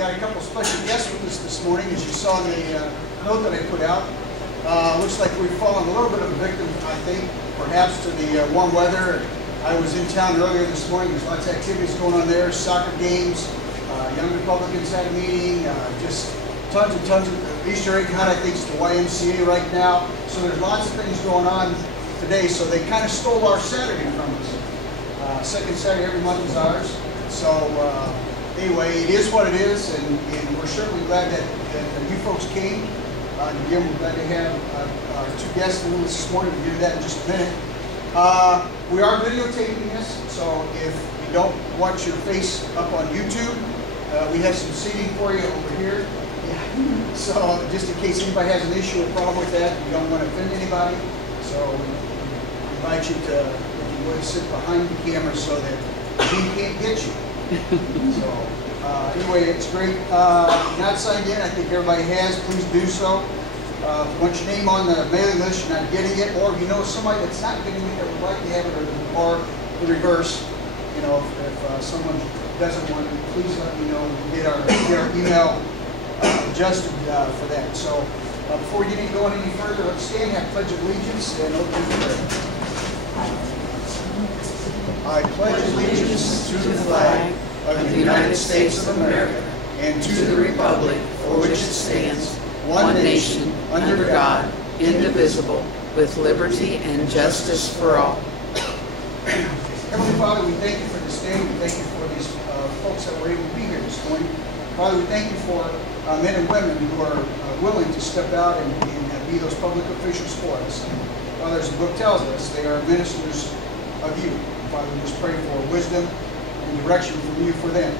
Got a couple special guests with us this morning, as you saw in the note that I put out. Looks like we've fallen a little bit of a victim, I think, perhaps to the warm weather. I was in town earlier this morning. There's lots of activities going on there, soccer games, Young Republicans had a meeting, just tons and tons of Easter egg hunt. I think it's the YMCA right now. So there's lots of things going on today. So they kind of stole our Saturday from us. Second Saturday every month is ours. So anyway, it is what it is, and we're certainly glad that you folks came. Again, we're glad to have our two guests with us this morning. We'll do that in just a minute. We are videotaping this, so if you don't want your face up on YouTube, we have some seating for you over here. Yeah. So just in case anybody has an issue or problem with that, we don't want to offend anybody. So we invite you to, if you would, sit behind the camera so that he can't get you. So anyway, it's great. Not signed in, I think everybody has. Please do so. Once your name on the mailing list, you're not getting it, or if you know somebody that's not getting it that would like to have it, or the reverse. You know, if someone doesn't want it, please let me know. We'll get our email adjusted for that. So before we get going any further, let's stand, have pledge of allegiance, and open the prayer. I pledge allegiance to the flag of the United States of America and to the republic for which it stands, one nation, under God, indivisible, with liberty and justice for all. Heavenly Father, we thank you for this day. We thank you for these folks that were able to be here this morning. Father, we thank you for men and women who are willing to step out and be those public officials for us. And Father, as the book tells us, they are ministers of you. Father, we just pray for wisdom and direction from you for them.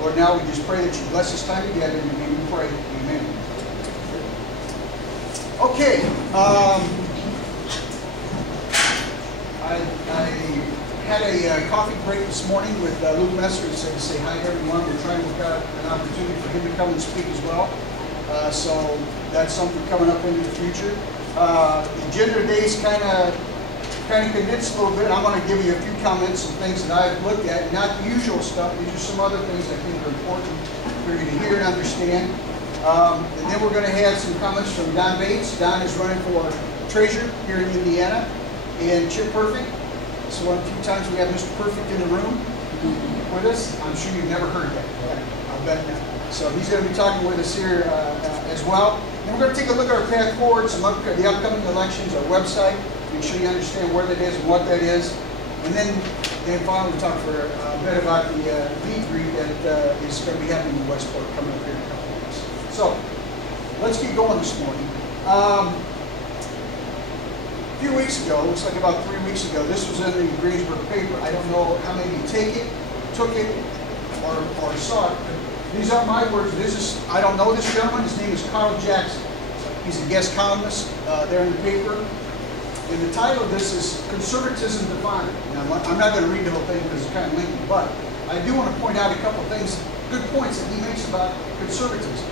Lord, now we just pray that you bless this time together. In your name we pray. Amen. Okay. I had a coffee break this morning with Luke Messer. He said to say hi to everyone. We're trying to work out an opportunity for him to come and speak as well. So that's something coming up into the future. The agenda today is kind of condensed a little bit. I'm going to give you a few comments and things that I've looked at. Not the usual stuff. These are some other things I think are important for you to hear and understand. And then we're going to have some comments from Don Bates. Don is running for treasurer here in Indiana. And Chip Perfect. So one of the few times we have Mr. Perfect in the room with us. I'm sure you've never heard that. Yeah, I'll bet not. So he's going to be talking with us here as well. And we're going to take a look at our path forward, the upcoming elections, our website. Make sure you understand where that is and what that is. And then finally we'll talk for a bit about the meet and greet that is going to be happening in Westport coming up here in a couple of weeks. So let's get going this morning. A few weeks ago, looks like about 3 weeks ago, this was in the Greensburg paper. I don't know how many of you took it, or saw it, but these aren't my words. I don't know this gentleman. His name is Carl Jackson. He's a guest columnist there in the paper. And the title of this is Conservatism Defined. Now, I'm not going to read the whole thing because it's kind of lengthy, but I do want to point out a couple of things, good points that he makes about conservatism.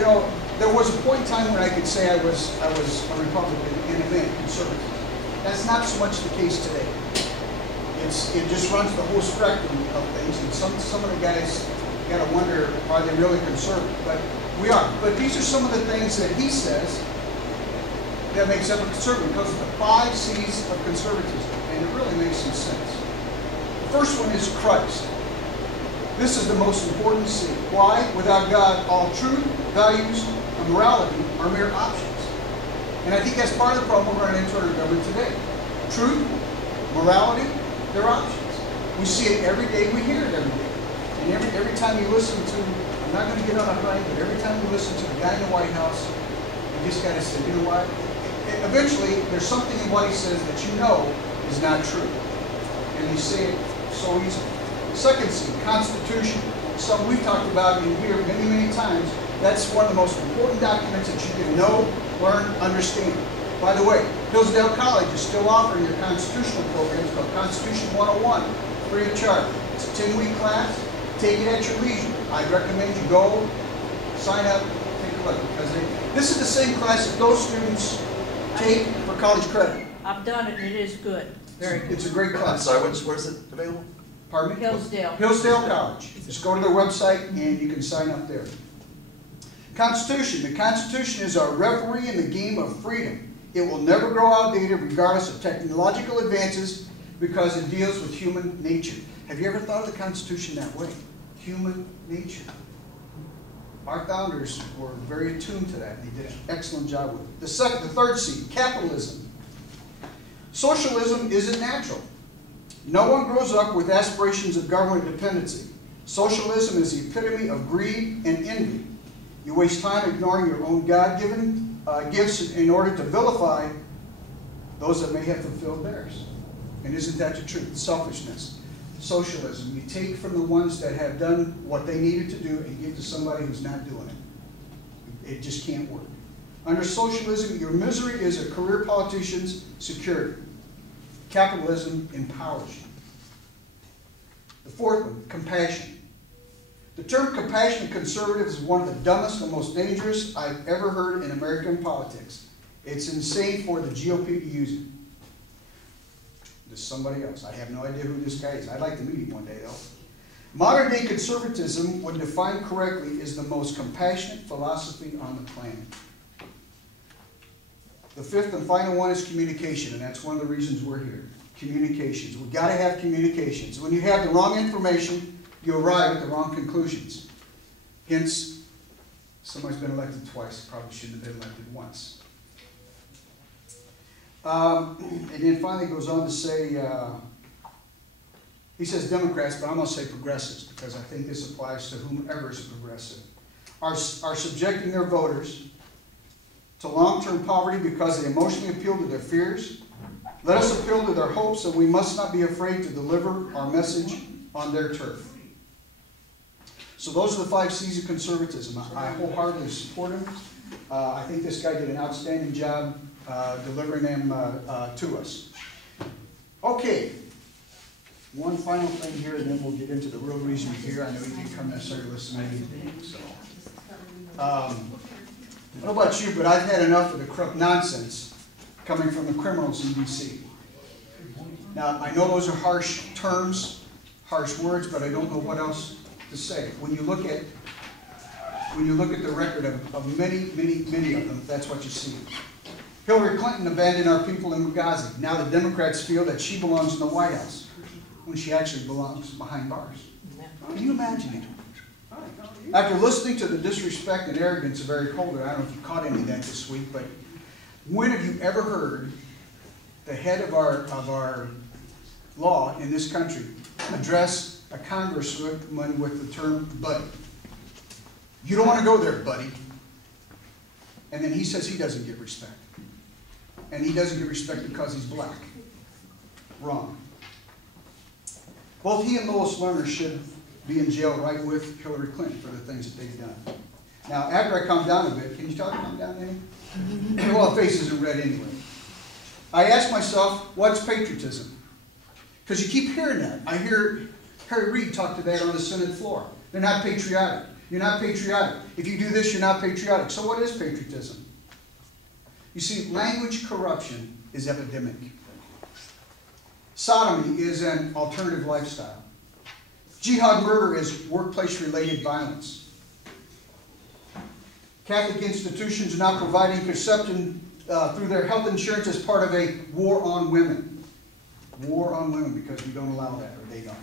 You know, there was a point in time when I could say I was a Republican and a conservative. That's not so much the case today. It just runs the whole spectrum of things, and some of the guys got to wonder, are they really conservative? But we are. But these are some of the things that he says that makes up a conservative, because of the 5 C's of conservatism, and it really makes some sense. The first one is Christ. This is the most important C. Why? Without God, all truth, values, and morality are mere options. And I think that's part of the problem we're running into in our government today. Truth, morality, they're options. We see it every day, we hear it every day. And every time you listen to, I'm not going to get on a plane, but every time you listen to the guy in the White House, you just got to say, you know what? Eventually, there's something in what he says that you know is not true. And you say it so easily. Second C, Constitution. Something we've talked about in here many, many times. That's one of the most important documents that you can know, learn, understand. By the way, Hillsdale College is still offering their constitutional programs called Constitution 101, free of charge. It's a 10-week class. Take it at your leisure. I'd recommend you go, sign up, take a look. Because this is the same class that those students take for college credit. I've done it, and it is good. Very good. It's a great class. I'm sorry, where's it available? Pardon me? Hillsdale. Hillsdale College. Just go to their website and you can sign up there. Constitution. The Constitution is our referee in the game of freedom. It will never grow outdated regardless of technological advances because it deals with human nature. Have you ever thought of the Constitution that way? Human nature. Our founders were very attuned to that, and they did an excellent job with it. The third C, capitalism. Socialism isn't natural. No one grows up with aspirations of government dependency. Socialism is the epitome of greed and envy. You waste time ignoring your own God-given gifts in order to vilify those that may have fulfilled theirs. And isn't that the truth? Selfishness. Socialism. You take from the ones that have done what they needed to do and give to somebody who's not doing it. It just can't work. Under socialism, your misery is a career politician's security. Capitalism empowers you. The fourth one, compassion. The term compassionate conservative is one of the dumbest and most dangerous I've ever heard in American politics. It's insane for the GOP to use it. There's somebody else. I have no idea who this guy is. I'd like to meet him one day, though. Modern day conservatism, when defined correctly, is the most compassionate philosophy on the planet. The fifth and final one is communication, and that's one of the reasons we're here. Communications. We've got to have communications. When you have the wrong information, you arrive at the wrong conclusions. Hence, somebody's been elected twice, probably shouldn't have been elected once. And then finally goes on to say, he says Democrats, but I'm going to say progressives, because I think this applies to whomever is a progressive, are subjecting their voters to long-term poverty because they emotionally appeal to their fears. Let us appeal to their hopes, and we must not be afraid to deliver our message on their turf. So those are the 5 C's of conservatism. I wholeheartedly support them. I think this guy did an outstanding job delivering them to us. Okay, one final thing here, and then we'll get into the real reason you're here. I know you didn't come necessarily to listen to anything. So, I don't know about you, but I've had enough of the corrupt nonsense coming from the criminals in D.C. Now, I know those are harsh terms, harsh words, but I don't know what else to say. When you look at the record of many of them, that's what you see. Hillary Clinton abandoned our people in Benghazi. Now the Democrats feel that she belongs in the White House when she actually belongs behind bars. Can you imagine it? After listening to the disrespect and arrogance of Eric Holder, I don't know if you caught any of that this week, but when have you ever heard the head of our law in this country address a congressman with the term buddy? You don't want to go there, buddy. And then he says he doesn't get respect. And he doesn't get respect because he's black. Wrong. Both he and Lois Lerner should be in jail right with Hillary Clinton for the things that they've done. Now, after I calm down a bit, can you tell me to calm down any? Well, the face isn't red anyway. I ask myself, what's patriotism? Because you keep hearing that. I hear Harry Reid talk to that on the Senate floor. They're not patriotic. You're not patriotic. If you do this, you're not patriotic. So what is patriotism? You see, language corruption is epidemic. Sodomy is an alternative lifestyle. Jihad murder is workplace-related violence. Catholic institutions are now providing contraception through their health insurance as part of a war on women. War on women because we don't allow that, or they don't.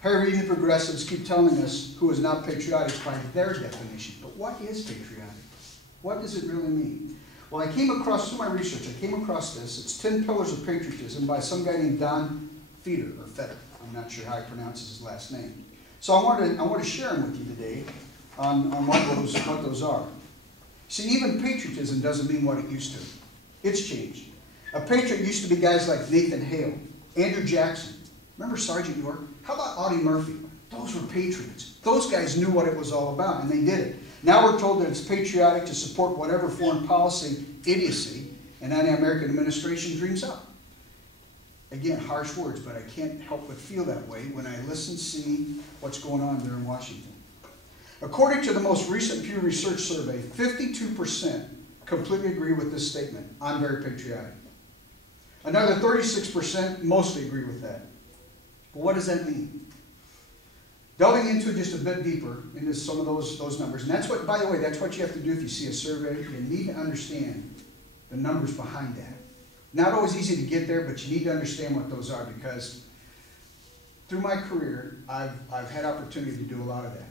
Harry Reid and the progressives keep telling us who is not patriotic by their definition. But what is patriotic? What does it really mean? Well, I came across, through my research, I came across this. It's 10 Pillars of Patriotism by some guy named Don Feder, or Feder. I'm not sure how he pronounces his last name. So I want to share them with you today on what those are. See, even patriotism doesn't mean what it used to. It's changed. A patriot used to be guys like Nathan Hale, Andrew Jackson. Remember Sergeant York? How about Audie Murphy? Those were patriots. Those guys knew what it was all about, and they did it. Now we're told that it's patriotic to support whatever foreign policy idiocy an anti-American administration dreams up. Again, harsh words, but I can't help but feel that way when I listen, see what's going on there in Washington. According to the most recent Pew Research survey, 52% completely agree with this statement. I'm very patriotic. Another 36% mostly agree with that. But what does that mean? Delving into it just a bit deeper into some of those numbers, and that's what, by the way, that's what you have to do if you see a survey. You need to understand the numbers behind that. Not always easy to get there, but you need to understand what those are, because through my career, I've had opportunity to do a lot of that.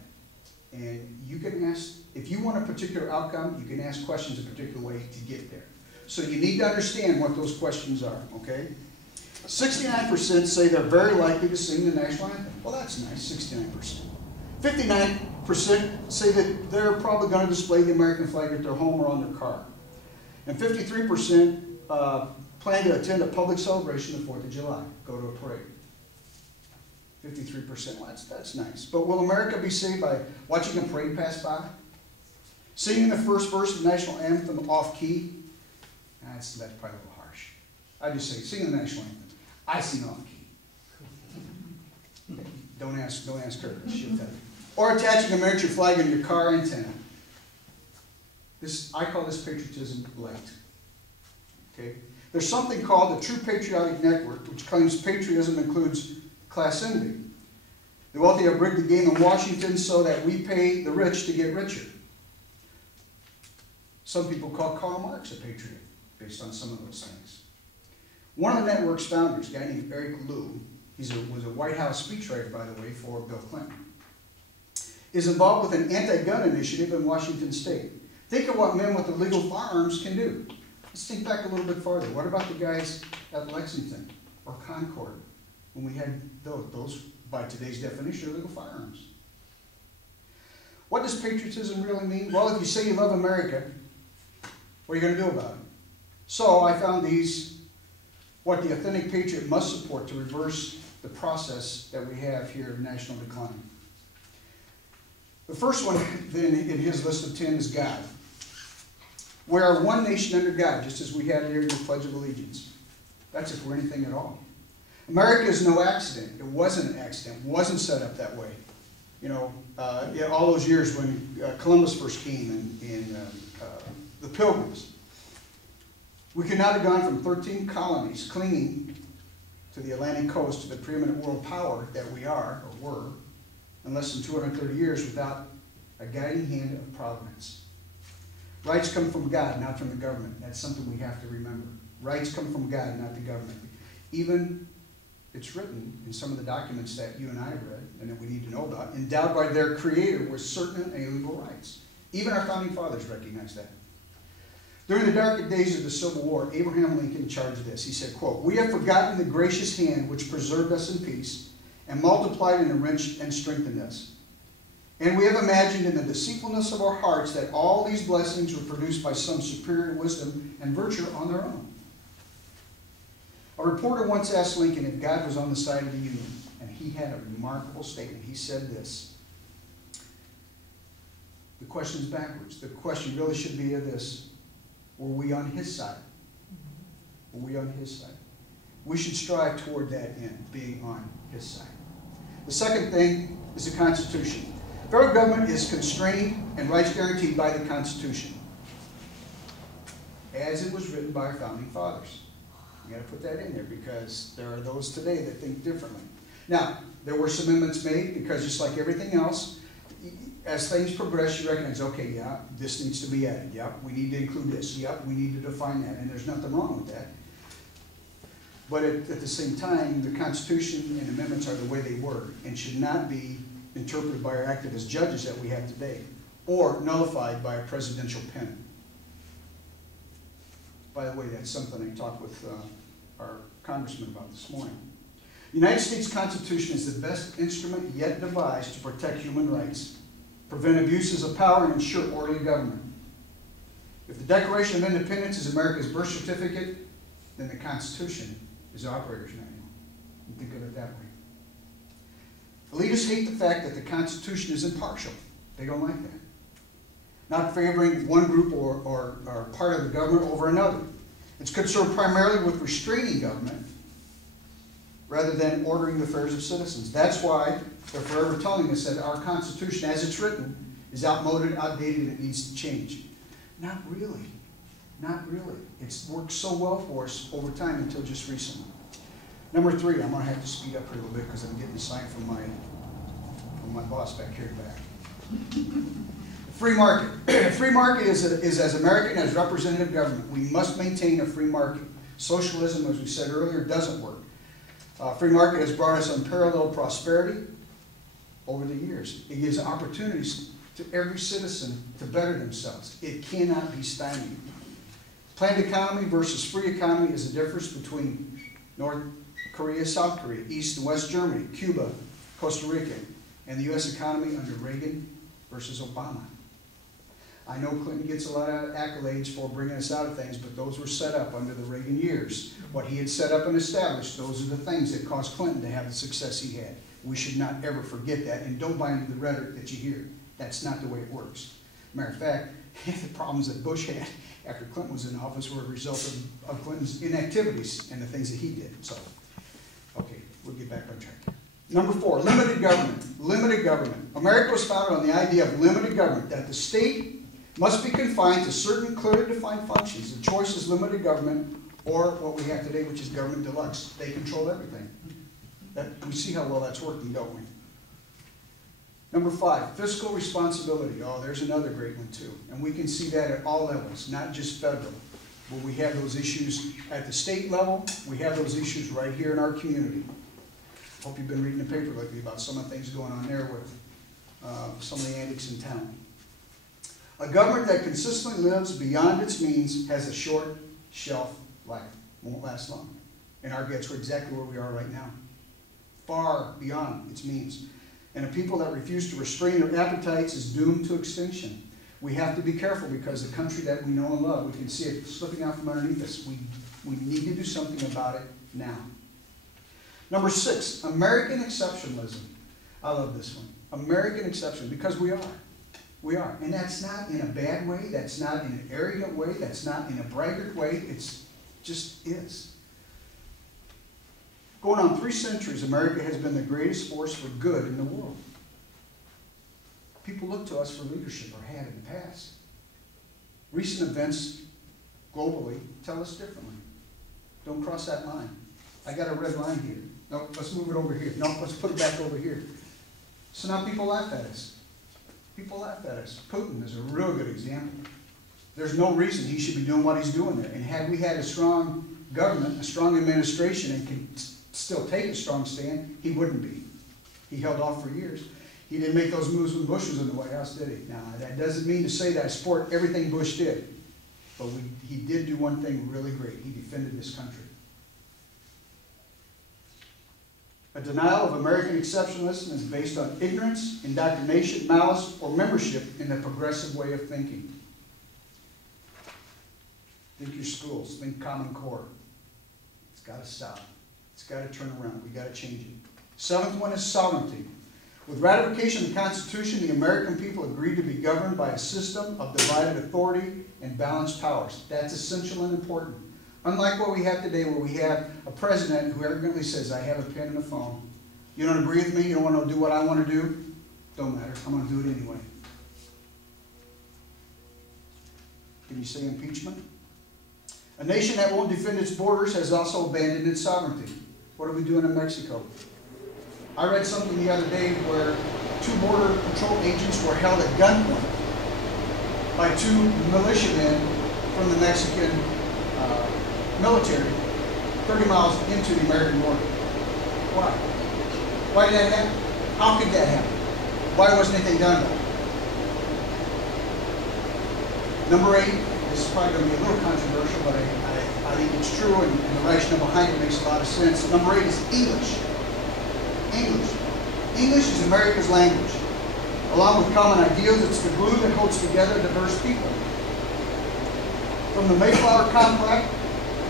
And you can ask, if you want a particular outcome, you can ask questions a particular way to get there. So you need to understand what those questions are, okay? 69% say they're very likely to sing the national anthem. Well, that's nice, 69%. 59% say that they're probably going to display the American flag at their home or on their car. And 53% plan to attend a public celebration the 4th of July, go to a parade. 53%, well, that's nice. But will America be saved by watching a parade pass by? Singing the first verse of the national anthem off-key? That's probably a little harsh. I just say, sing the national anthem. I sing off-key. Don't ask her. She'll tell you. Or attaching a miniature flag on your car antenna. I call this patriotism light. Okay? There's something called the True Patriotic Network, which claims patriotism includes class envy. The wealthy have rigged the game in Washington so that we pay the rich to get richer. Some people call Karl Marx a patriot based on some of those things. One of the network's founders, a guy named Eric Liu, was a White House speechwriter, by the way, for Bill Clinton, is involved with an anti-gun initiative in Washington State. Think of what men with illegal firearms can do. Let's think back a little bit farther. What about the guys at Lexington or Concord when we had those by today's definition, illegal firearms? What does patriotism really mean? Well, if you say you love America, what are you going to do about it? So I found these, what the authentic patriot must support to reverse the process that we have here of national decline. The first one then in his list of 10 is God. We are one nation under God, just as we have here in the Pledge of Allegiance. That's if we're anything at all. America is no accident. It wasn't an accident. It wasn't set up that way. You know, all those years when Columbus first came and the Pilgrims. We could not have gone from 13 colonies clinging to the Atlantic coast to the preeminent world power that we are, or were, in less than 230 years without a guiding hand of providence. Rights come from God, not from the government. That's something we have to remember. Rights come from God, not the government. Even, it's written in some of the documents that you and I have read, and that we need to know about, endowed by their creator with certain inalienable rights. Even our founding fathers recognized that. During the dark days of the Civil War, Abraham Lincoln charged this. He said, quote, "We have forgotten the gracious hand which preserved us in peace and multiplied and enriched and strengthened us. And we have imagined in the deceitfulness of our hearts that all these blessings were produced by some superior wisdom and virtue on their own." A reporter once asked Lincoln if God was on the side of the Union, and he had a remarkable statement. He said this. The question's backwards. The question really should be this. Were we on his side? Were we on his side? We should strive toward that end, being on his side. The second thing is the Constitution. Federal government is constrained and rights guaranteed by the Constitution, as it was written by our founding fathers. You got to put that in there because there are those today that think differently. Now, there were some amendments made because just like everything else, as things progress, you recognize, okay, yeah, this needs to be added. Yep, we need to include this. Yep, we need to define that. And there's nothing wrong with that. But at the same time, the Constitution and amendments are the way they were and should not be interpreted by our activist judges that we have today or nullified by a presidential pen. By the way, that's something I talked with our congressman about this morning. The United States Constitution is the best instrument yet devised to protect human rights, prevent abuses of power, and ensure orderly government. If the Declaration of Independence is America's birth certificate, then the Constitution is the operator's manual. And think of it that way. Elitists hate the fact that the Constitution is impartial. They don't like that. Not favoring one group or part of the government over another. It's concerned primarily with restraining government rather than ordering the affairs of citizens. That's why they're forever telling us that our Constitution, as it's written, is outmoded, outdated, and it needs to change. Not really. Not really. It's worked so well for us over time until just recently. Number 3, I'm going to have to speed up here a little bit because I'm getting a sign from my boss back here back. Free market. Free market is as American as representative government. We must maintain a free market. Socialism, as we said earlier, doesn't work. Free market has brought us unparalleled prosperity over the years. It gives opportunities to every citizen to better themselves. It cannot be stymied. Planned economy versus free economy is the difference between North Korea, South Korea, East and West Germany, Cuba, Costa Rica, and the U.S. economy under Reagan versus Obama. I know Clinton gets a lot of accolades for bringing us out of things, but those were set up under the Reagan years. What he had set up and established, those are the things that caused Clinton to have the success he had. We should not ever forget that, and don't buy into the rhetoric that you hear. That's not the way it works. Matter of fact, the problems that Bush had after Clinton was in office were a result of Clinton's inactivities and the things that he did. So, okay, we'll get back on track. Number 4, limited government. Limited government. America was founded on the idea of limited government, that the state must be confined to certain clearly defined functions. The choice is limited government or what we have today, which is government deluxe. They control everything. We see how well that's working, don't we? Number 5, fiscal responsibility. Oh, there's another great one too. And we can see that at all levels, not just federal. Where we have those issues at the state level, we have those issues right here in our community. Hope you've been reading the paper lately about some of the things going on there with some of the antics in town. A government that consistently lives beyond its means has a short shelf life, won't last long. And our guess, we're exactly where we are right now, far beyond its means. And a people that refuse to restrain their appetites is doomed to extinction. We have to be careful because the country that we know and love, we can see it slipping out from underneath us. We need to do something about it now. Number 6, American exceptionalism. I love this one. American exception, because we are. We are. And that's not in a bad way. That's not in an arrogant way. That's not in a braggart way. It's just is. Going on 3 centuries, America has been the greatest force for good in the world. People look to us for leadership, or had in the past. Recent events globally tell us differently. Don't cross that line. I got a red line here. No, let's move it over here. No, let's put it back over here. So now people laugh at us. People laugh at us. Putin is a real good example. There's no reason he should be doing what he's doing there. And had we had a strong government, a strong administration, and can still take a strong stand, he wouldn't be. He held off for years. He didn't make those moves when Bush was in the White House, did he? Now, that doesn't mean to say that I support everything Bush did. But he did do one thing really great. He defended this country. A denial of American exceptionalism is based on ignorance, indoctrination, malice, or membership in a progressive way of thinking. Think your schools. Think Common Core. It's got to stop. It's got to turn around. We've got to change it. 7th one is sovereignty. With ratification of the Constitution, the American people agreed to be governed by a system of divided authority and balanced powers. That's essential and important. Unlike what we have today, where we have a president who arrogantly says, I have a pen and a phone. You don't agree with me? You don't want to do what I want to do? Don't matter. I'm going to do it anyway. Can you say impeachment? A nation that won't defend its borders has also abandoned its sovereignty. What are we doing in Mexico? I read something the other day where 2 border patrol agents were held at gunpoint by 2 militiamen from the Mexican military 30 miles into the American border. Why? Why did that happen? How could that happen? Why wasn't anything done about it? Number 8, this is probably going to be a little controversial, but I think it's true, and the rationale behind it makes a lot of sense. Number 8 is English. English. English is America's language. Along with common ideals, it's the glue that holds together diverse people. From the Mayflower Compact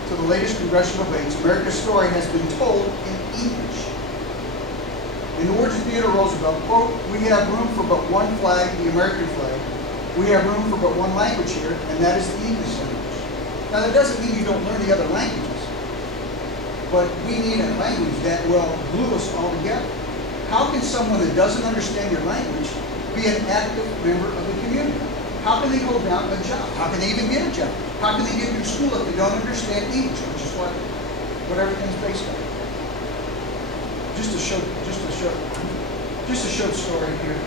to the latest congressional debates, America's story has been told in English. In the words of Theodore Roosevelt, quote, we have room for but one flag, the American flag. We have room for but one language here, and that is the English language. Now, that doesn't mean you don't learn the other languages, but we need a language that will glue us all together. How can someone that doesn't understand your language be an active member of the community? How can they hold down a job? How can they even get a job? How can they get through school if they don't understand English, which is what everything's based on? just a short story here.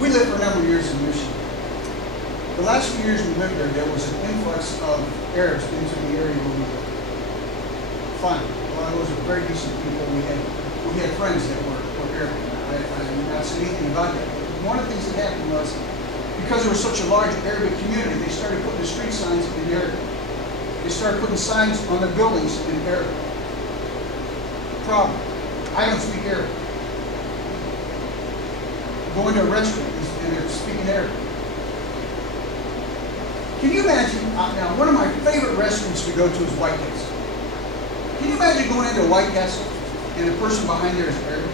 We lived for a number of years in Michigan. The last few years we lived there, there was an influx of Arabs into the area where we lived. Fine. Well, those were very decent people. We had friends that were Arab. I'm not saying anything about that. But one of the things that happened was, because there was such a large Arabic community, they started putting the street signs in Arabic. They started putting signs on the buildings in Arabic. Problem. I don't speak Arabic. Go into a restaurant and they're speaking Arabic. Can you imagine, now one of my favorite restaurants to go to is White Castle. Can you imagine going into a White Castle and the person behind there is Arabic?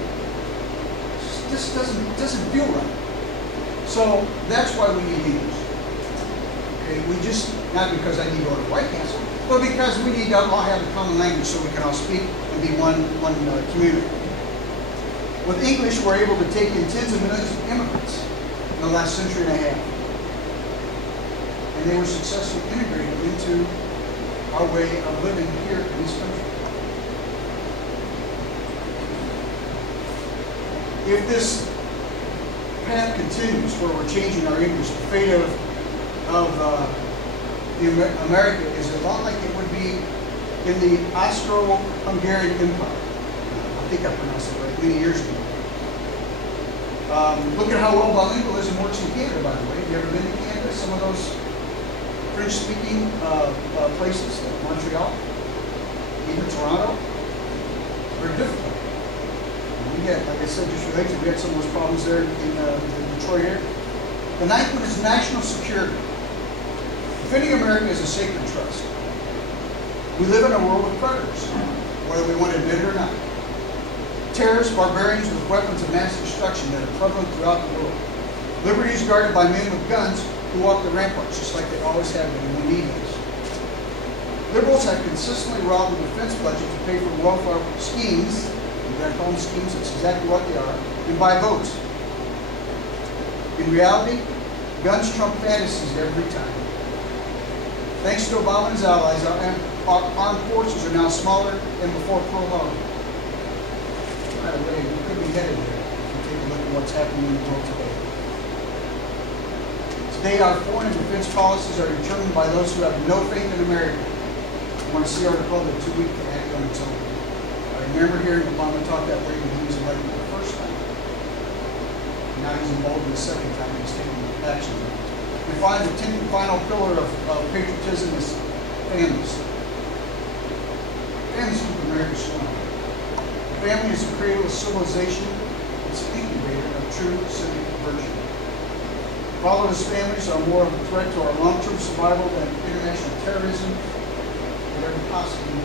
This doesn't feel right. So that's why we need leaders. Okay, we just, not because I need to go to White Castle, but because we need to all have a common language so we can all speak and be one community. With English, we're able to take in tens of millions of immigrants in the last century and a half. And they were successfully integrated into our way of living here in this country. If this path continues where we're changing our English, the fate of America is a lot like it would be in the Austro-Hungarian Empire. I think I pronounced it right, many years ago. Look at how well bilingualism works in Canada, by the way. Have you ever been to Canada? Some of those French-speaking places, like Montreal, even Toronto, very difficult. We had, like I said, just related, we had some of those problems there in the Detroit area. The ninth one is national security. Defending America is a sacred trust. We live in a world of predators, whether we want to admit it or not. Terrorists, barbarians with weapons of mass destruction that are prevalent throughout the world. Liberty is guarded by men with guns who walk the ramparts, just like they always have been, and we need those. Liberals have consistently robbed the defense budget to pay for welfare schemes. We're going to call them schemes, that's exactly what they are, and buy votes. In reality, guns trump fantasies every time. Thanks to Obama and his allies, our armed forces are now smaller than before Pearl Harbor. By the way, we could be headed there if you take a look at what's happening in the world today. Today, our foreign and defense policies are determined by those who have no faith in America and want to see our republic too weak to act on its own. I remember hearing Obama talk that way when he was elected the first time. And now he's involved in the second time and he's taking action. We find the 10th and final pillar of patriotism is families. Families keep America strong. Family is the cradle of civilization. It's the incubator of true civic virtue. Fatherless families are more of a threat to our long-term survival than international terrorism could ever possibly be.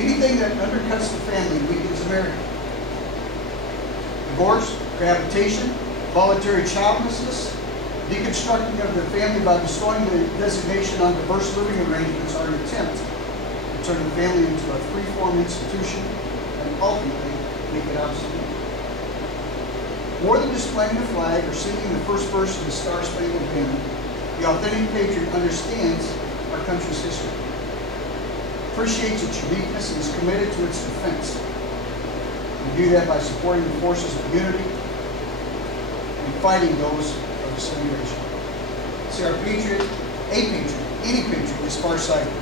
Anything that undercuts the family weakens America. Divorce, cohabitation, voluntary childlessness, deconstructing of the family by bestowing the designation on diverse living arrangements are an attempt to turn the family into a free-form institution and ultimately make it obsolete. More than displaying the flag or singing the first verse of the Star-Spangled Banner, the authentic patriot understands our country's history, appreciates its uniqueness, and is committed to its defense. We do that by supporting the forces of unity and fighting those of assimilation. See, our patriot, any patriot, is farsighted.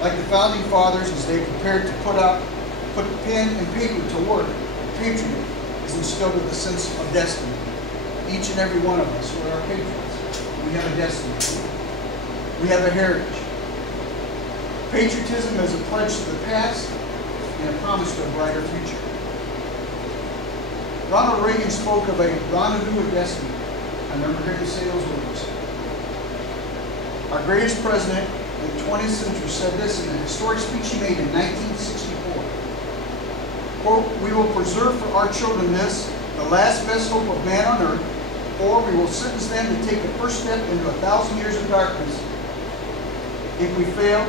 Like the founding fathers, as they prepared to put pen and paper to work, patriot is instilled with a sense of destiny. Each and every one of us who are our patriots, we have a destiny. We have a heritage. Patriotism is a pledge to the past and a promise to a brighter future. Ronald Reagan spoke of a rendezvous of destiny. I remember hearing him say those words. Our greatest president in the 20th century said this in a historic speech he made in 1964. Quote, "We will preserve for our children this, the last best hope of man on earth, or we will sentence them to take the first step into 1,000 years of darkness. If we fail,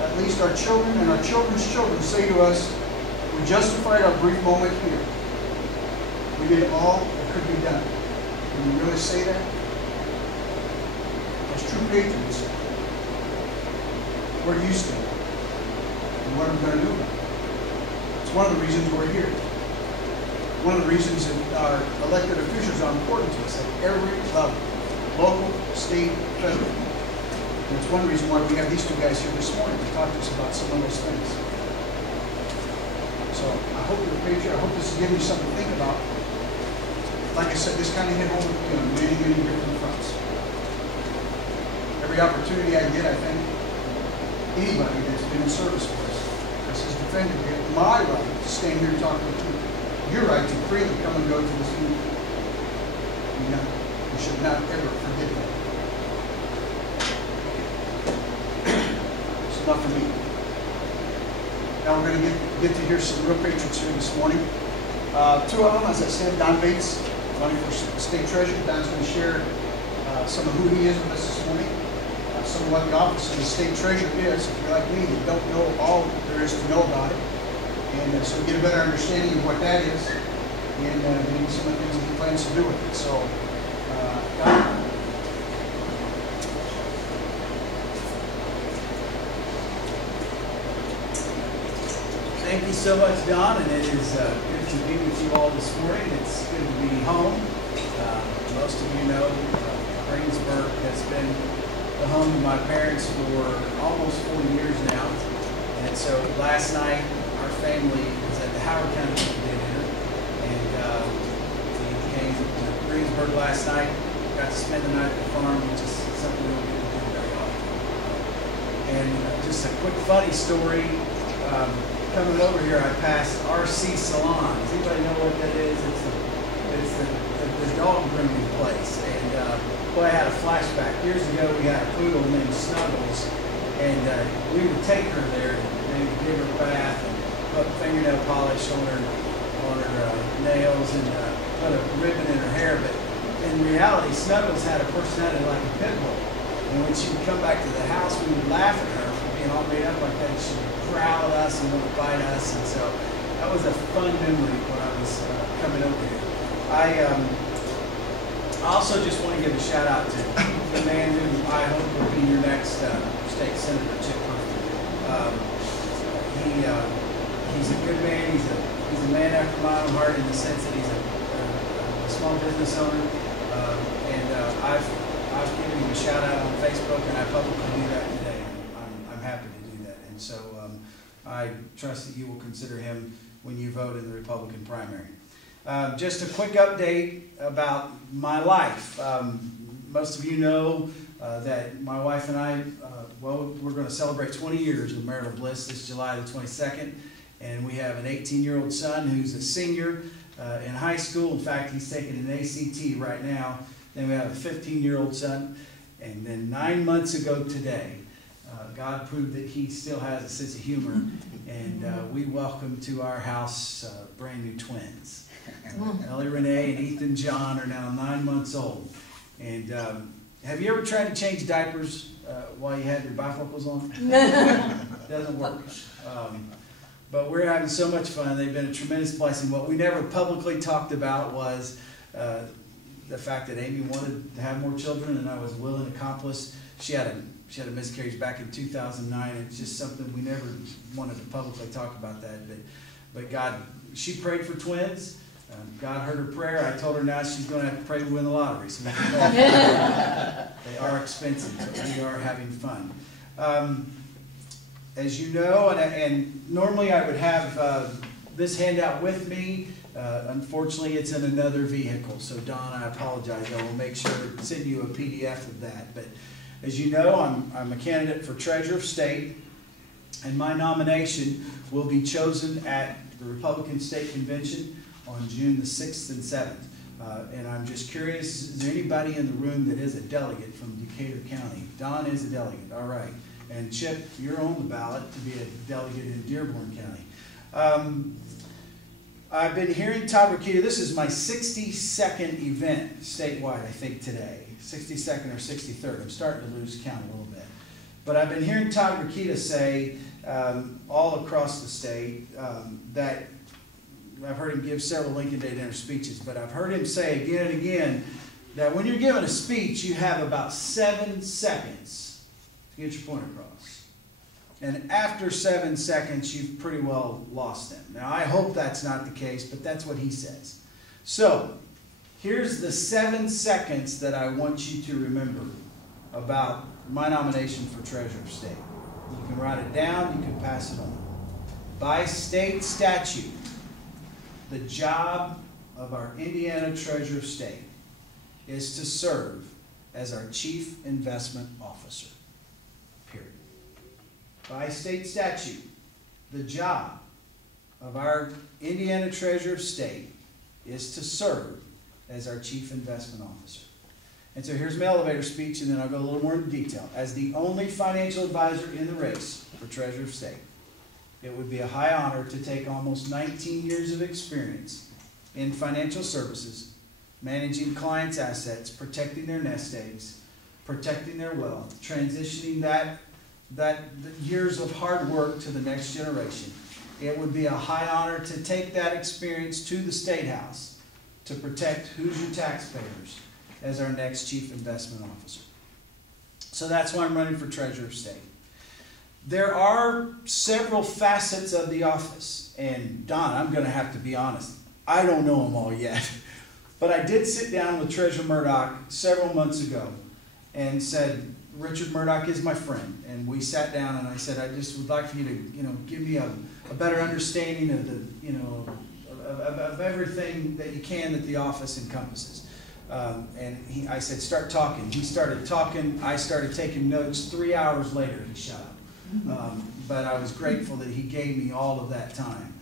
at least our children and our children's children say to us, we justified our brief moment here. We did all that could be done." Can you really say that? As true patriots, where do you stand? And what are we going to do about it? It's one of the reasons we're here. One of the reasons that our elected officials are important to us at every level, local, state, federal. And it's one reason why we have these two guys here this morning to talk to us about some of those things. So I hope you're a patriot. I hope this is giving you something to think about. Like I said, this kind of hit home with me on many, many different fronts. Every opportunity I get, I thank anybody that's been in service for us. This has defended my right to stand here and talk to you. Your right to freely come and go to this meeting. You should not ever forget that. It's enough for me. Now we're going to get to hear some real patriots here this morning. Two of them, as I said, Don Bates, running for state treasurer. Don's going to share some of who he is with us this morning. Some of what the office of the state treasurer is. If you're like me, you don't know all there is to know about it. And so we get a better understanding of what that is, and maybe some of the things he plans to do with it. So, Don. Thank you so much, Don, and it is good to be with you all this morning. It's good to be home. Most of you know Greensburg has been the home of my parents for almost 40 years now. And so last night, our family was at the Howard County dinner, and we came to Greensburg last night. Got to spend the night at the farm, which is something we don't get to do very often. And just a quick funny story. Coming over here, I passed RC Salon. Does anybody know what that is? It's the dog grooming place. And boy, I had a flashback. Years ago, we had a poodle named Snuggles, and we would take her there and maybe give her a bath and put fingernail polish on her nails and put a ribbon in her hair. But in reality, Snuggles had a personality like a pit bull. And when she would come back to the house, we would laugh at her for being all made up like that. She would growl at us and want to bite us. And so that was a fun memory when I was coming over here. I also just want to give a shout out to the man who I hope will be your next state senator, Chip Humphrey. He's a good man. He's a man after my own heart in the sense that he's a small business owner. I've given him a shout out on Facebook, and I publicly do that today. I'm happy to do that. And so I trust that you will consider him when you vote in the Republican primary. Just a quick update about my life. Most of you know that my wife and I, we're going to celebrate 20 years of marital bliss this July the 22nd. And we have an 18-year-old son who's a senior in high school. In fact, he's taking an ACT right now. Then we have a 15-year-old son. And then 9 months ago today, God proved that he still has a sense of humor. And we welcomed to our house brand new twins. Ellie Renee and Ethan John are now 9 months old. And have you ever tried to change diapers while you had your bifocals on? Doesn't work. But we're having so much fun. They've been a tremendous blessing. What we never publicly talked about was the fact that Amy wanted to have more children, and I was a willing accomplice. She had a miscarriage back in 2009. It's just something we never wanted to publicly talk about that. But God, she prayed for twins. God heard her prayer. I told her now she's going to have to pray to win the lottery. So they are expensive, but we are having fun. As you know, and normally I would have this handout with me. Unfortunately, it's in another vehicle. So Don, I apologize. I will make sure to send you a PDF of that. But as you know, I'm a candidate for Treasurer of State, and my nomination will be chosen at the Republican State Convention on June the 6th and 7th. And I'm just curious, is there anybody in the room that is a delegate from Decatur County? Don is a delegate, all right. And Chip, you're on the ballot to be a delegate in Dearborn County. I've been hearing Todd Rokita. This is my 62nd event statewide, I think, today. 62nd or 63rd. I'm starting to lose count a little bit. But I've been hearing Todd Rokita say all across the state that I've heard him give several Lincoln Day dinner speeches, but I've heard him say again and again that when you're giving a speech, you have about 7 seconds to get your point across. and after 7 seconds, you've pretty well lost them. Now, I hope that's not the case, but that's what he says. So, here's the 7 seconds that I want you to remember about my nomination for Treasurer of State. You can write it down, you can pass it on. By state statute, the job of our Indiana Treasurer of State is to serve as our Chief Investment Officer, period. By state statute, the job of our Indiana Treasurer of State is to serve as our Chief Investment Officer. And so here's my elevator speech, and then I'll go a little more into detail. As the only financial advisor in the race for Treasurer of State, it would be a high honor to take almost 19 years of experience in financial services, managing clients' assets, protecting their nest eggs, protecting their wealth, transitioning that years of hard work to the next generation. It would be a high honor to take that experience to the State House to protect Hoosier taxpayers as our next Chief Investment Officer. So that's why I'm running for Treasurer of State. There are several facets of the office, and Don, I'm going to have to be honest, I don't know them all yet. But I did sit down with Treasurer Murdoch several months ago and said, Richard Murdoch is my friend, and we sat down and I said, I just would like for you to, give me a better understanding of the, of everything that you can that the office encompasses. I said, start talking. He started talking. I started taking notes. 3 hours later, he shut up. But I was grateful that he gave me all of that time.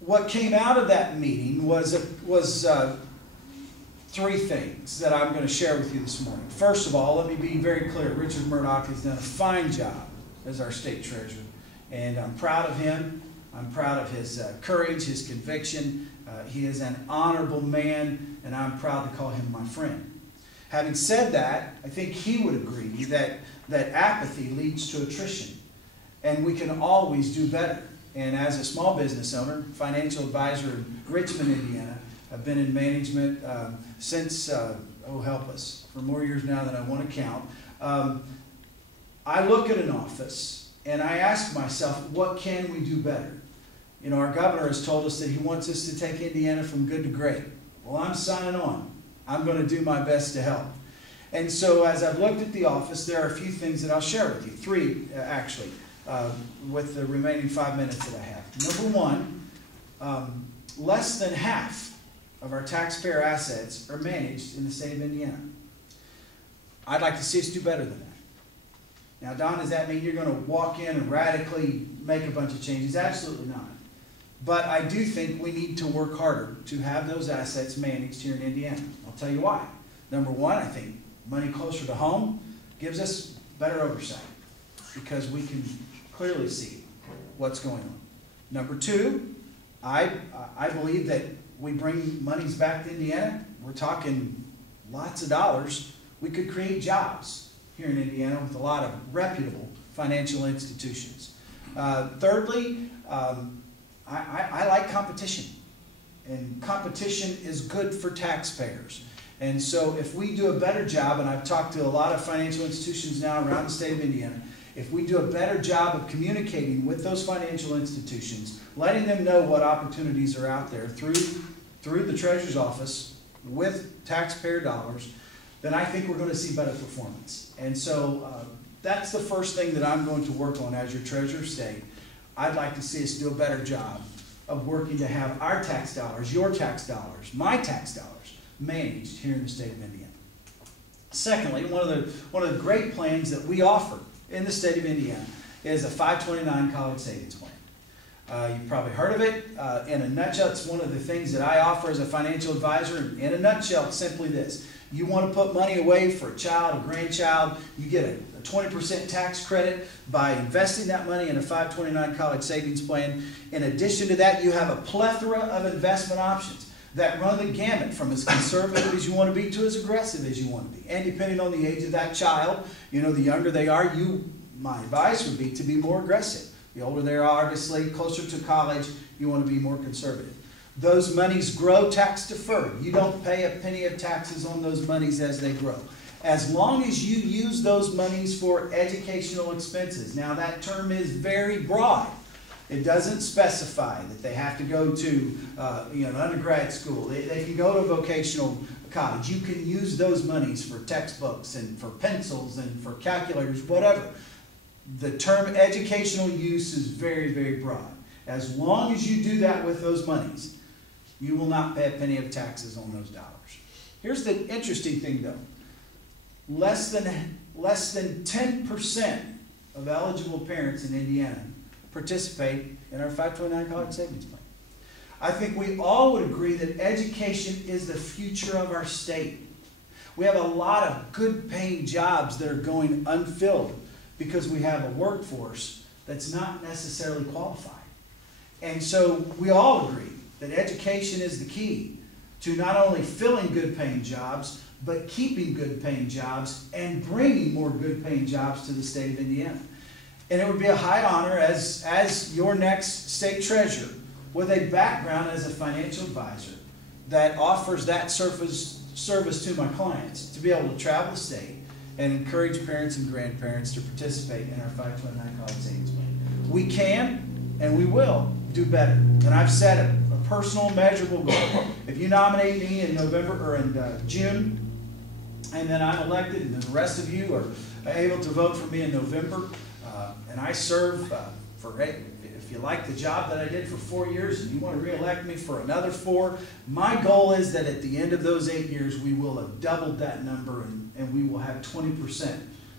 What came out of that meeting was three things that I'm going to share with you this morning. First of all, let me be very clear. Richard Murdoch has done a fine job as our state treasurer, and I'm proud of him. I'm proud of his courage, his conviction. He is an honorable man, and I'm proud to call him my friend. Having said that, I think he would agree that apathy leads to attrition, and we can always do better. And as a small business owner, financial advisor in Richmond, Indiana, I've been in management since, oh help us, for more years now than I want to count. I look at an office and I ask myself, what can we do better? Our governor has told us that he wants us to take Indiana from good to great. Well, I'm signing on. I'm going to do my best to help. And so as I've looked at the office, there are a few things that I'll share with you. Three, actually, with the remaining 5 minutes that I have. Number one, less than half of our taxpayer assets are managed in the state of Indiana. I'd like to see us do better than that. Now, Don, does that mean you're going to walk in and radically make a bunch of changes? Absolutely not. But I do think we need to work harder to have those assets managed here in Indiana. I'll tell you why. Number one, I think money closer to home gives us better oversight because we can clearly see what's going on. Number two, I believe that we bring monies back to Indiana. We're talking lots of dollars. We could create jobs here in Indiana with a lot of reputable financial institutions. Thirdly, I like competition, and competition is good for taxpayers. And so if we do a better job, and I've talked to a lot of financial institutions now around the state of Indiana, if we do a better job of communicating with those financial institutions, letting them know what opportunities are out there through the Treasurer's office with taxpayer dollars, then I think we're going to see better performance. And so that's the first thing that I'm going to work on as your Treasurer of State. I'd like to see us do a better job of working to have our tax dollars, your tax dollars, my tax dollars managed here in the state of Indiana. Secondly, one of the great plans that we offer in the state of Indiana is a 529 college savings plan. You've probably heard of it. In a nutshell, it's one of the things that I offer as a financial advisor. In a nutshell, it's simply this. You want to put money away for a child, a grandchild, you get a 20% tax credit by investing that money in a 529 college savings plan. In addition to that, you have a plethora of investment options that run the gamut from as conservative as you want to be to as aggressive as you want to be. And depending on the age of that child, the younger they are, my advice would be to be more aggressive. The older they are, obviously, closer to college, you want to be more conservative. Those monies grow tax deferred. You don't pay a penny of taxes on those monies as they grow. as long as you use those monies for educational expenses. Now that term is very broad. It doesn't specify that they have to go to an undergrad school. They can go to a vocational college. You can use those monies for textbooks and for pencils and for calculators, whatever. The term educational use is very, very broad. As long as you do that with those monies, you will not pay a penny of taxes on those dollars. Here's the interesting thing though. Less than 10% of eligible parents in Indiana participate in our 529 college savings plan. I think we all would agree that education is the future of our state. We have a lot of good paying jobs that are going unfilled because we have a workforce that's not necessarily qualified. And so we all agree that education is the key to not only filling good paying jobs, but keeping good paying jobs and bringing more good paying jobs to the state of Indiana. And it would be a high honor as your next state treasurer with a background as a financial advisor that offers that service to my clients to be able to travel the state and encourage parents and grandparents to participate in our 529 college savings plan. We can and we will do better. And I've set a personal measurable goal. If you nominate me in November or in June, and then I'm elected, and then the rest of you are able to vote for me in November, and I serve if you like the job that I did for 4 years and you want to re-elect me for another 4, my goal is that at the end of those 8 years, we will have doubled that number and we will have 20%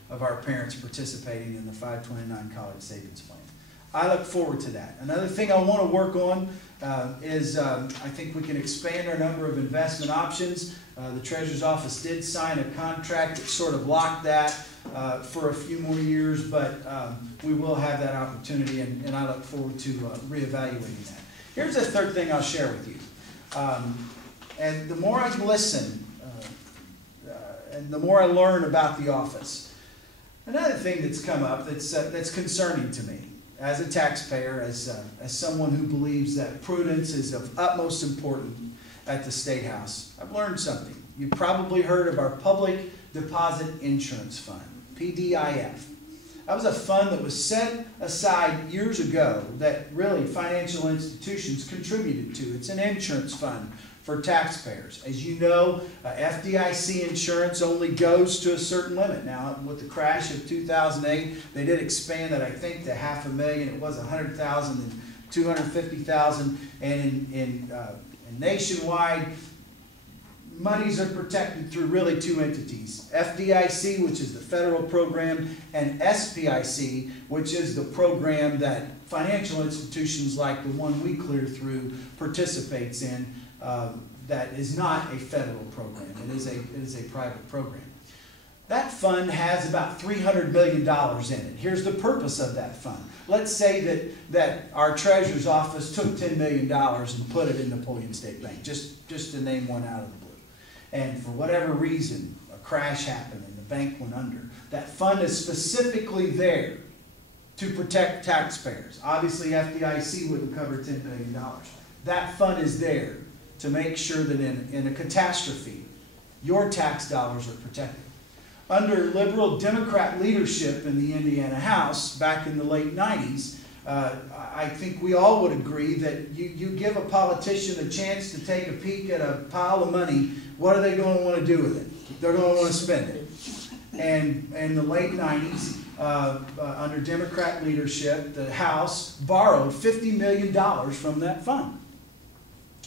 of our parents participating in the 529 college savings plan. I look forward to that. Another thing I want to work on is I think we can expand our number of investment options. The Treasurer's Office did sign a contract that sort of locked that for a few more years, but we will have that opportunity, and I look forward to reevaluating that. Here's the third thing I'll share with you. And the more I listen and the more I learn about the office, another thing that's come up that's concerning to me as a taxpayer, as someone who believes that prudence is of utmost importance at the State House, I've learned something. You've probably heard of our Public Deposit Insurance Fund, PDIF. That was a fund that was set aside years ago that really financial institutions contributed to. It's an insurance fund for taxpayers. As you know, FDIC insurance only goes to a certain limit. Now, with the crash of 2008, they did expand that, I think, to $500,000. It was $100,000 and $250,000. And in nationwide, monies are protected through really 2 entities. FDIC, which is the federal program, and SPIC, which is the program that financial institutions like the one we clear through participates in. That is not a federal program. It is a private program. That fund has about $300 million in it. Here's the purpose of that fund. Let's say that our Treasurer's Office took $10 million and put it in Napoleon State Bank, just to name one out of the blue. And for whatever reason, a crash happened and the bank went under. That fund is specifically there to protect taxpayers. Obviously, FDIC wouldn't cover $10 million. That fund is there to make sure that in a catastrophe, your tax dollars are protected. Under liberal Democrat leadership in the Indiana House back in the late 90s, I think we all would agree that you give a politician a chance to take a peek at a pile of money, what are they going to want to do with it? They're going to want to spend it. And in the late 90s, under Democrat leadership, the House borrowed $50 million from that fund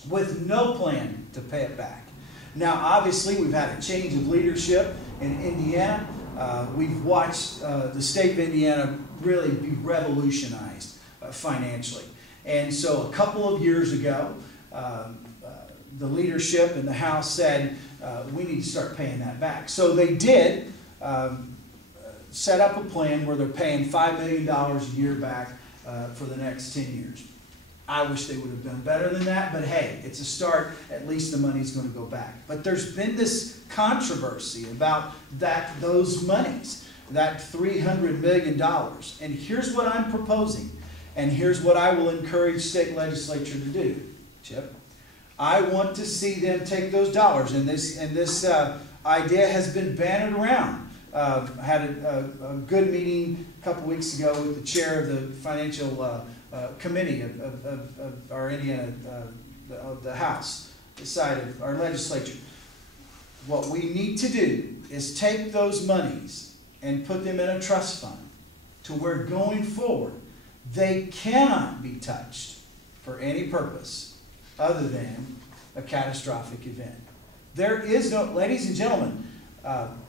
with no plan to pay it back. Now, obviously, we've had a change of leadership in Indiana. We've watched the state of Indiana really be revolutionized financially. And so a couple of years ago, the leadership in the House said, we need to start paying that back. So they did set up a plan where they're paying $5 million a year back for the next 10 years. I wish they would have done better than that, but hey, it's a start. At least the money's going to go back. But there's been this controversy about those monies, that $300 million. And here's what I'm proposing, and here's what I will encourage state legislature to do, Chip. I want to see them take those dollars, and this idea has been bannered around. I had a good meeting a couple weeks ago with the chair of the financial committee of our Indiana, of the House, the side of our legislature. What we need to do is take those monies and put them in a trust fund to where going forward they cannot be touched for any purpose other than a catastrophic event. There is no, ladies and gentlemen,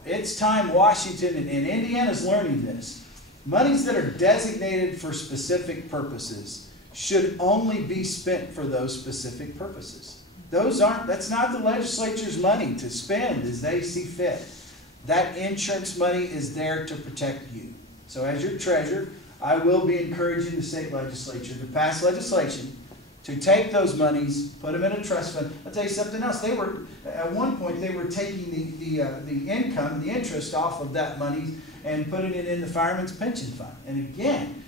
it's time Washington and Indiana's learning this. Monies that are designated for specific purposes should only be spent for those specific purposes. That's not the legislature's money to spend as they see fit. That insurance money is there to protect you. So as your treasurer, I will be encouraging the state legislature to pass legislation to take those monies, put them in a trust fund. I'll tell you something else. They were, at one point, they were taking the income, the interest off of that money and putting it in the fireman's pension fund. And again,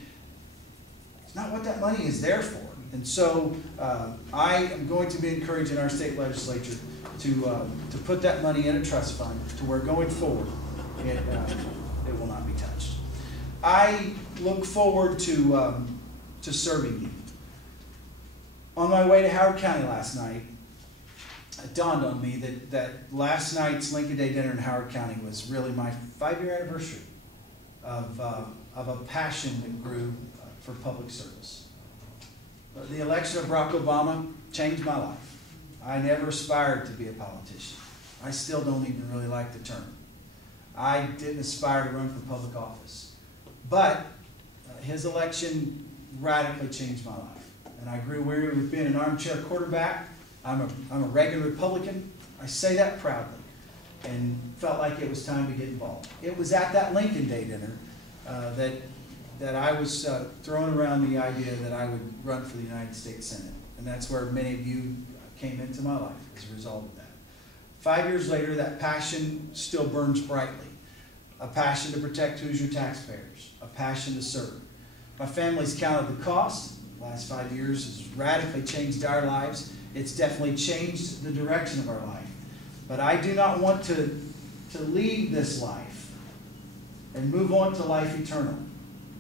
it's not what that money is there for. And so I am going to be encouraging our state legislature to put that money in a trust fund to where going forward it will not be touched. I look forward to serving you. On my way to Howard County last night, it dawned on me that last night's Lincoln Day dinner in Howard County was really my 5-year anniversary of a passion that grew for public service. The election of Barack Obama changed my life. I never aspired to be a politician. I still don't even really like the term. I didn't aspire to run for public office. But his election radically changed my life. And I grew weary with being an armchair quarterback. I'm a Reagan Republican. I say that proudly. And felt like it was time to get involved. It was at that Lincoln Day dinner that I was throwing around the idea that I would run for the United States Senate. And that's where many of you came into my life as a result of that. 5 years later, that passion still burns brightly. A passion to protect Hoosier taxpayers. A passion to serve. My family's counted the cost. The last 5 years has radically changed our lives. It's definitely changed the direction of our life. But I do not want to leave this life and move on to life eternal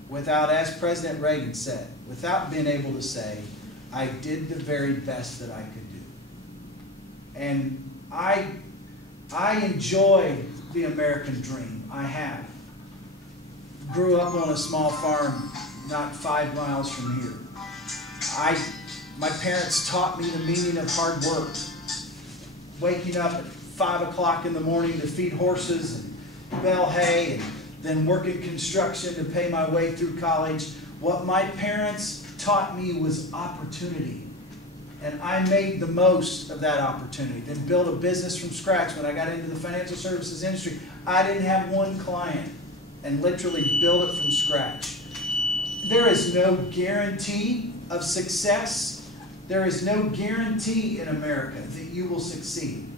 without, as President Reagan said, without being able to say, I did the very best that I could do. And I enjoy the American dream. I have. Grew up on a small farm not 5 miles from here. My parents taught me the meaning of hard work. Waking up at 5 o'clock in the morning to feed horses and bale hay, and then working construction to pay my way through college. What my parents taught me was opportunity. And I made the most of that opportunity. Then built a business from scratch. When I got into the financial services industry, I didn't have one client, and literally built it from scratch. There is no guarantee of success. There is no guarantee in America that you will succeed.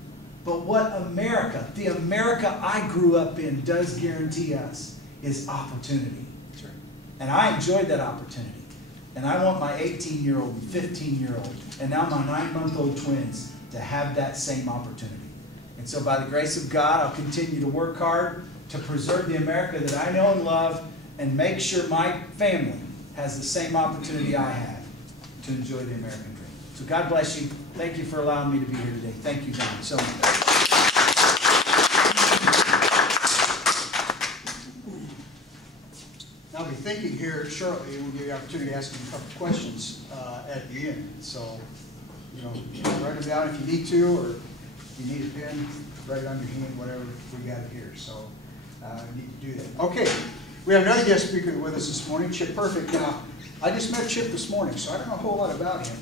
But what America, the America I grew up in, does guarantee us is opportunity. Sure. And I enjoyed that opportunity. And I want my 18-year-old and 15-year-old and now my 9-month-old twins to have that same opportunity. And so by the grace of God, I'll continue to work hard to preserve the America that I know and love and make sure my family has the same opportunity I have to enjoy the American dream. So God bless you. Thank you for allowing me to be here today. Thank you, Don, so much. I'll be thinking here shortly, and we'll give you the opportunity to ask him a couple questions at the end. So, write them down if you need to, or if you need a pen, write it on your hand, whatever we got here. So, you need to do that. Okay, we have another guest speaker with us this morning, Chip Perfect. Now, I just met Chip this morning, so I don't know a whole lot about him.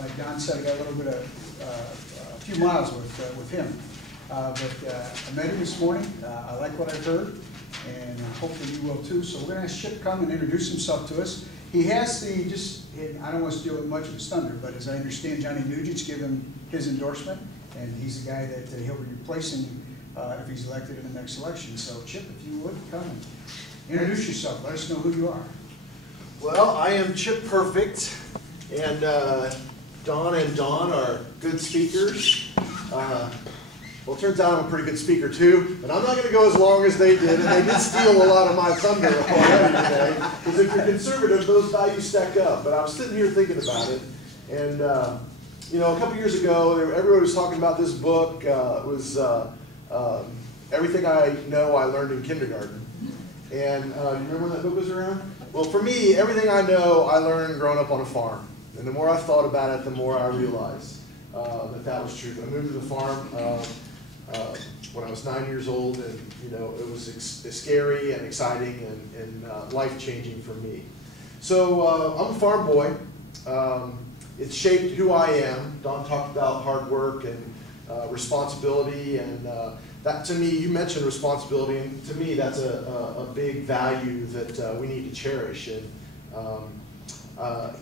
Like Don said, I got a little bit of a few miles with him. But I met him this morning. I like what I've heard, and hopefully you will too. So we're going to ask Chip to come and introduce himself to us. He has I don't want to steal much of his thunder, but as I understand, Johnny Nugent's given his endorsement, and he's the guy that he'll be replacing if he's elected in the next election. So Chip, if you would, come and introduce yourself. Let us know who you are. Well, I am Chip Perfect, and Don and Dawn are good speakers. Well, it turns out I'm a pretty good speaker too, but I'm not going to go as long as they did, and they did steal a lot of my thunder already today, because if you're conservative, those values stack up. But I was sitting here thinking about it, and you know, a couple years ago, everybody was talking about this book. It was Everything I Know I Learned in Kindergarten. And do you remember when that book was around? Well, for me, everything I know I learned growing up on a farm. And the more I thought about it, the more I realized that was true. I moved to the farm when I was 9 years old, and you know, it was scary and exciting and life-changing for me. So I'm a farm boy. It's shaped who I am. Don talked about hard work and responsibility, and that, to me, you mentioned responsibility, and to me that's a big value that we need to cherish. And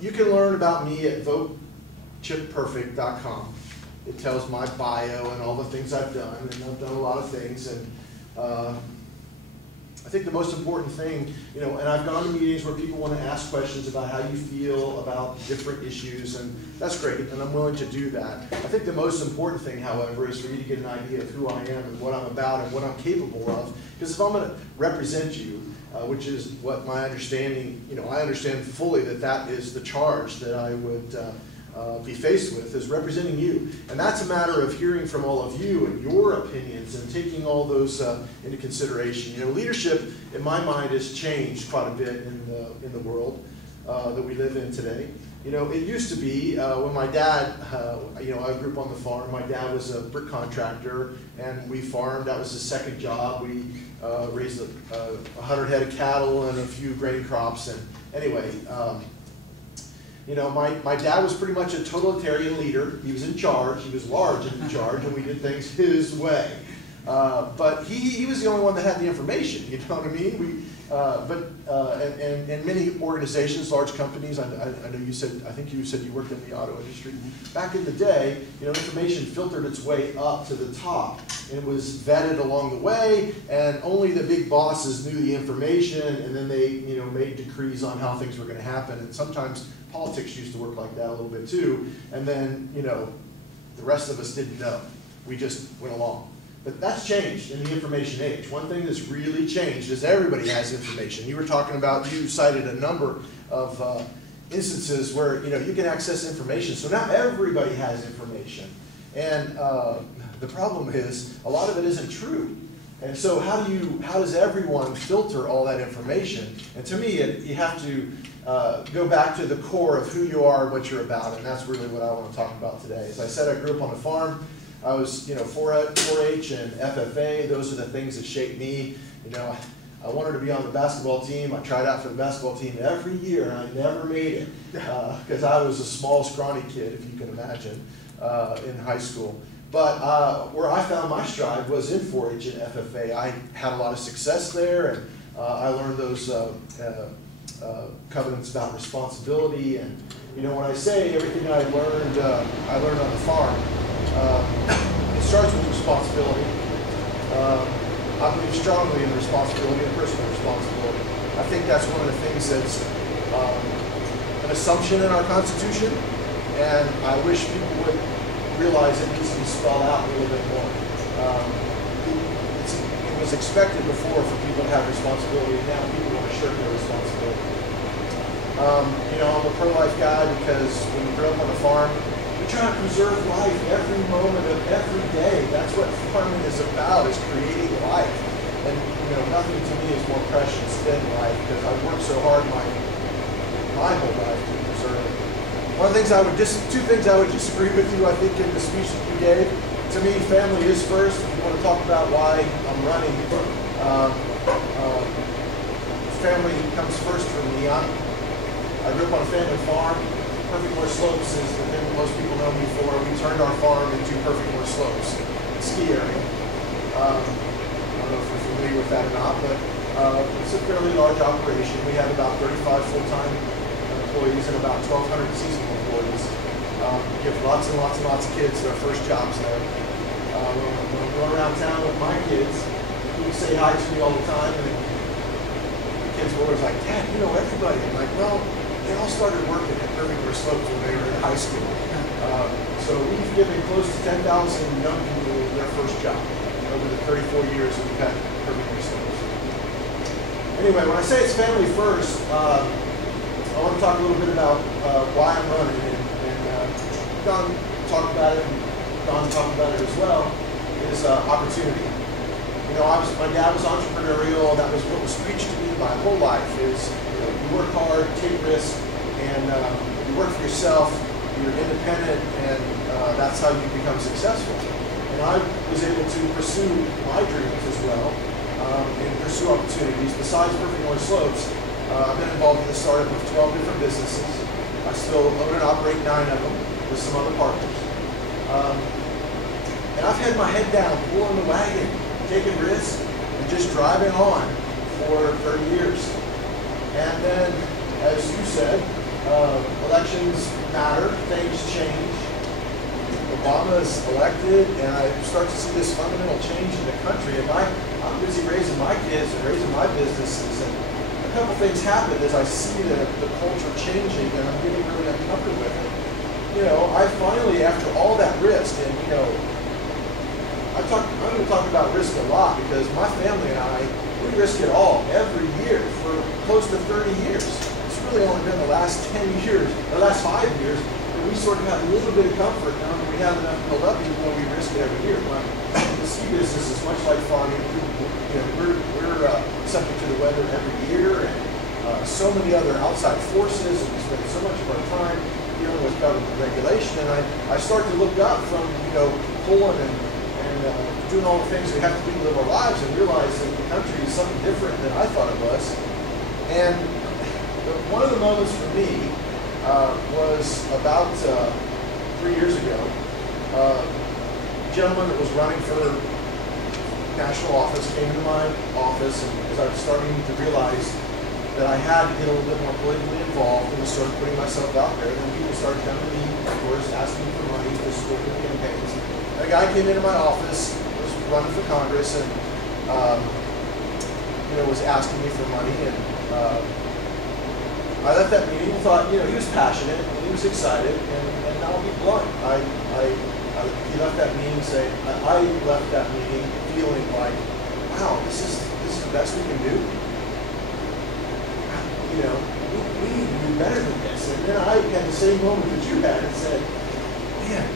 you can learn about me at VoteChipPerfect.com. It tells my bio and all the things I've done, and I've done a lot of things. And I think the most important thing, you know, and I've gone to meetings where people want to ask questions about how you feel about different issues, and that's great, and I'm willing to do that. I think the most important thing, however, is for you to get an idea of who I am and what I'm about and what I'm capable of. Because if I'm going to represent you, which is what my understanding, you know, I understand fully that that is the charge that I would be faced with, is representing you. And that's a matter of hearing from all of you and your opinions and taking all those into consideration. You know, leadership, in my mind, has changed quite a bit in the world that we live in today. You know, it used to be when my dad, you know, I grew up on the farm. My dad was a brick contractor, and we farmed. That was his second job. We raised 100 head of cattle and a few grain crops. And anyway, you know, my dad was pretty much a totalitarian leader. He was in charge. He was large in charge, and we did things his way. But he was the only one that had the information. You know what I mean? And many organizations, large companies. I know you said. I think you said you worked in the auto industry. Back in the day, you know, information filtered its way up to the top. And it was vetted along the way, and only the big bosses knew the information, and then they, you know, made decrees on how things were going to happen. And sometimes politics used to work like that a little bit too. And then, you know, the rest of us didn't know. We just went along. But that's changed in the information age. One thing that's really changed is everybody has information. You were talking about, you cited a number of instances where, you know, you can access information. So now everybody has information. And the problem is, a lot of it isn't true. And so how does everyone filter all that information? And to me, you have to go back to the core of who you are and what you're about. And that's really what I want to talk about today. As I said, I grew up on a farm. I was, you know, 4-H and FFA. Those are the things that shaped me. You know, I wanted to be on the basketball team. I tried out for the basketball team every year, and I never made it because I was a small, scrawny kid, if you can imagine, in high school. But where I found my stride was in 4-H and FFA. I had a lot of success there, and I learned those covenants about responsibility. And you know, when I say everything I learned on the farm. It starts with responsibility. I believe strongly in responsibility and personal responsibility. I think that's one of the things that's an assumption in our Constitution, and I wish people would realize it needs to be spelled out a little bit more. It was expected before for people to have responsibility, and now people want to shirk their responsibility. You know, I'm a pro-life guy because when you grow up on a farm, we try to preserve life every moment of every day. That's what farming is about, is creating life. And you know, nothing to me is more precious than life, because I've worked so hard my whole life to preserve it. Two things I would disagree with you, I think, in the speech that you gave. To me, family is first. If you want to talk about why I'm running, family comes first for me. I grew up on a family farm. Perfect Moor Slopes is the thing that most people know me for. We turned our farm into Perfect Moor Slopes, ski area. I don't know if you're familiar with that or not, but it's a fairly large operation. We have about 35 full-time employees and about 1,200 seasonal employees. We give lots and lots and lots of kids their first jobs there. When I'm going around town with my kids, people say hi to me all the time, and the kids were always like, "Dad, you know everybody." I'm like, "Well, they all started working at Perfect Moor Slopes when they were in high school." So we've given close to 10,000 young people their first job. 4 years and we've had perfect results. Anyway, when I say it's family first, I want to talk a little bit about why I'm running, and Don talked about it, and Don talked about it as well, is opportunity. You know, my dad was entrepreneurial. That was what was preached to me my whole life is, you know, you work hard, take risks, and you work for yourself, you're independent, and that's how you become successful. And I was able to pursue my dreams as well, and pursue opportunities. Besides Perfect North Slopes, I've been involved in the startup of 12 different businesses. I still own and operate 9 of them with some other partners. And I've had my head down, pulling the wagon, taking risks, and just driving on for 30 years. And then, as you said, elections matter, things change. Obama is elected, and I start to see this fundamental change in the country. And I'm busy raising my kids and raising my businesses, and a couple things happen as I see the culture changing, and I'm getting really uncomfortable with it. You know, I finally, after all that risk, and you know, I'm going to talk about risk a lot because my family and I, we risk it all every year for close to 30 years. It's really only been the last 10 years, the last 5 years, that we sort of have a little bit of comfort knowing that we have enough built up even though we risk it every year. The ski business is much like farming. You know, we're subject to the weather every year and so many other outside forces, and we spend so much of our time dealing with government regulation. And I start to look up from, you know, pulling and doing all the things we have to do to live our lives and realize that the country is something different than I thought it was. And one of the moments for me was about 3 years ago. A gentleman that was running for national office came into my office, and as I was starting to realize that I had to get a little bit more politically involved and started putting myself out there, then people started coming to me, of course, asking for money to support their campaigns. A guy came into my office, was running for Congress, and you know, was asking me for money. And I left that meeting and thought, you know, he was passionate and he was excited. And I'll be blunt, he left that meeting saying, I left that meeting feeling like, wow, this is the best we can do. You know, we need to do better than this. And then I had the same moment that you had and said, man,